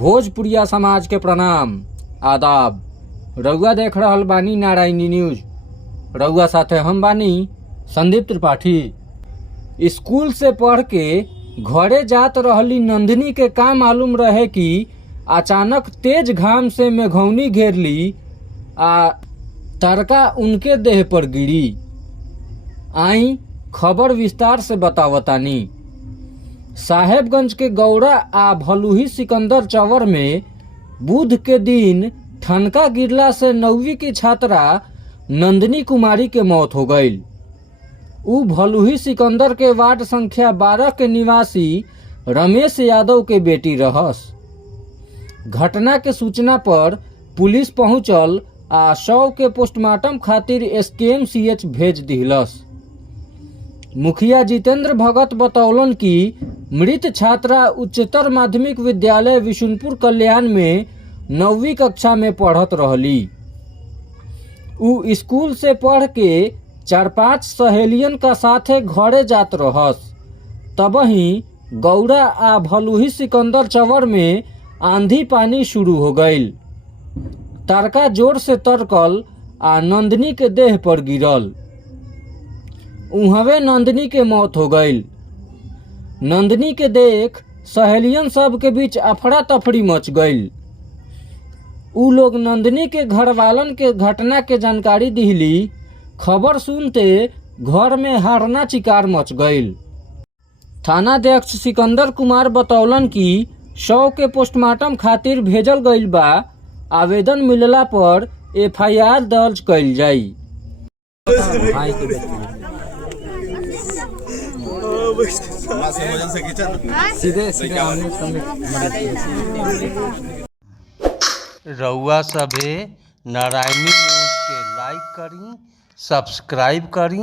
भोजपुरिया समाज के प्रणाम आदाब। रउआ देख रहल बानी नारायणी न्यूज। रउआ साथे हम बानी संदीप त्रिपाठी। स्कूल से पढ़ के घरे जात रहली नंदिनी के का मालूम रहे कि अचानक तेज घाम से मेघौनी घेर ली आ तड़का उनके देह पर गिरी। आई खबर विस्तार से बतावतानी। साहेबगंज के गौड़ा आ भलुही सिकंदर चवर में बुध के दिन ठनका गिरला से 9वीं की छात्रा नंदिनी कुमारी के मौत हो गई। उ भलुही सिकंदर के वार्ड संख्या 12 के निवासी रमेश यादव के बेटी रहस। घटना के सूचना पर पुलिस पहुंचल आ शव के पोस्टमार्टम खातिर SKMCH भेज दिलस। मुखिया जितेंद्र भगत बतौलन कि मृत छात्रा उच्चतर माध्यमिक विद्यालय विशुनपुर कल्याण में 9वीं कक्षा में पढ़त रहली। उ स्कूल से पढ़ के 4-5 सहेलियन का साथे घरे जात रहस। तबही गौड़ा आ भलुही सिकंदर चवर में आंधी पानी शुरू हो गईल। तड़का जोर से तरकल आ नंदिनी के देह पर गिरल। उहवे नंदिनी के मौत हो गईल। नंदिनी के देख सहेलियन सब के बीच अफरा तफरी मच गईल। उ लोग नंदिनी के घरवालन के घटना के जानकारी दिहली। खबर सुनते घर में हारना चिकार मच गईल। थानाध्यक्ष सिकंदर कुमार बतौलन कि शव के पोस्टमार्टम खातिर भेजल गईल बा। आवेदन मिलला पर FIR दर्ज कईल जाई। रउआ सभे नारायणी न्यूज के लाइक करी, सब्सक्राइब करी।